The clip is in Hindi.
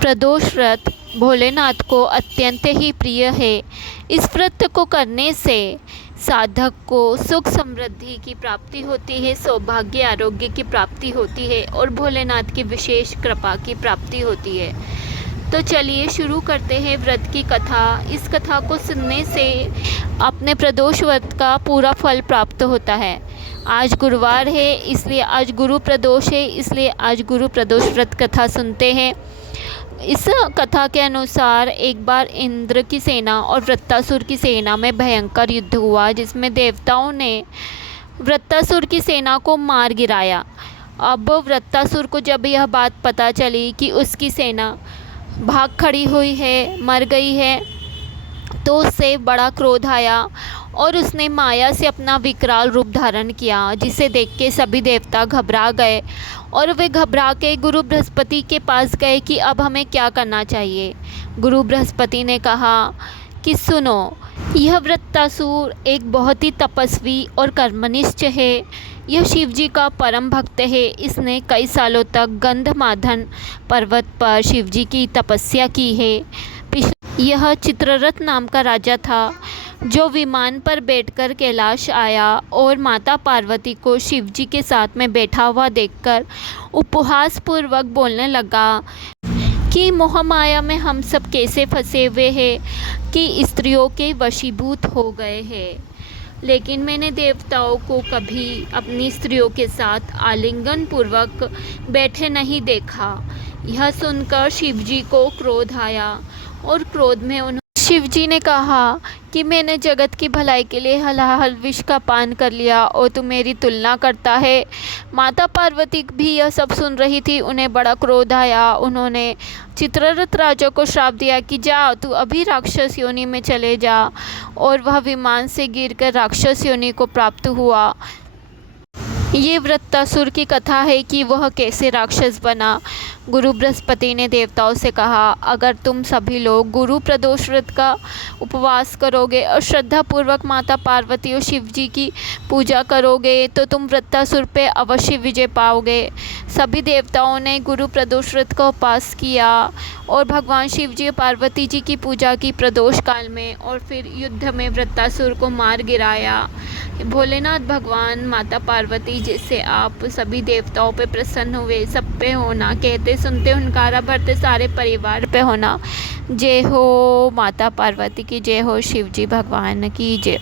प्रदोष व्रत भोलेनाथ को अत्यंत ही प्रिय है। इस व्रत को करने से साधक को सुख समृद्धि की प्राप्ति होती है, सौभाग्य आरोग्य की प्राप्ति होती है और भोलेनाथ की विशेष कृपा की प्राप्ति होती है। तो चलिए शुरू करते हैं व्रत की कथा। इस कथा को सुनने से अपने प्रदोष व्रत का पूरा फल प्राप्त होता है। आज गुरुवार है, इसलिए आज गुरु प्रदोष है, इसलिए आज गुरु प्रदोष व्रत कथा सुनते हैं। इस कथा के अनुसार एक बार इंद्र की सेना और वृत्तासुर की सेना में भयंकर युद्ध हुआ, जिसमें देवताओं ने वृत्तासुर की सेना को मार गिराया। अब वृत्तासुर को जब यह बात पता चली कि उसकी सेना भाग खड़ी हुई है, मर गई है, तो उससे बड़ा क्रोध आया और उसने माया से अपना विकराल रूप धारण किया, जिसे देख के सभी देवता घबरा गए और वे घबरा के गुरु बृहस्पति के पास गए कि अब हमें क्या करना चाहिए। गुरु बृहस्पति ने कहा कि सुनो, यह वृत्तासुर एक बहुत ही तपस्वी और कर्मनिष्ठ है। यह शिव जी का परम भक्त है। इसने कई सालों तक गंधमादन पर्वत पर शिव जी की तपस्या की है। यह चित्ररथ नाम का राजा था, जो विमान पर बैठकर कैलाश आया और माता पार्वती को शिव जी के साथ में बैठा हुआ देखकर उपहास पूर्वक बोलने लगा कि मोह माया में हम सब कैसे फंसे हुए हैं कि स्त्रियों के वशीभूत हो गए हैं। लेकिन मैंने देवताओं को कभी अपनी स्त्रियों के साथ आलिंगन पूर्वक बैठे नहीं देखा। यह सुनकर शिव जी को क्रोध आया और क्रोध में उन्होंने शिव जी ने कहा कि मैंने जगत की भलाई के लिए हलाहल विष का पान कर लिया और तू मेरी तुलना करता है। माता पार्वती भी यह सब सुन रही थी। उन्हें बड़ा क्रोध आया। उन्होंने चित्ररथ राजा को श्राप दिया कि जा, तू अभी राक्षस योनि में चले जा, और वह विमान से गिरकर राक्षस योनि को प्राप्त हुआ। ये वृत्तासुर की कथा है कि वह कैसे राक्षस बना। गुरु बृहस्पति ने देवताओं से कहा, अगर तुम सभी लोग गुरु प्रदोष व्रत का उपवास करोगे और श्रद्धापूर्वक माता पार्वती और शिव जी की पूजा करोगे तो तुम वृत्तासुर पे अवश्य विजय पाओगे। सभी देवताओं ने गुरु प्रदोष व्रत का उपवास किया और भगवान शिव जी और पार्वती जी की पूजा की प्रदोष काल में, और फिर युद्ध में वृत्तासुर को मार गिराया। भोलेनाथ भगवान माता पार्वती जैसे आप सभी देवताओं पे प्रसन्न हुए, सब पे होना, कहते सुनते हुनकारा भरते सारे परिवार पे होना। जय हो माता पार्वती की, जय हो शिव जी भगवान की जय।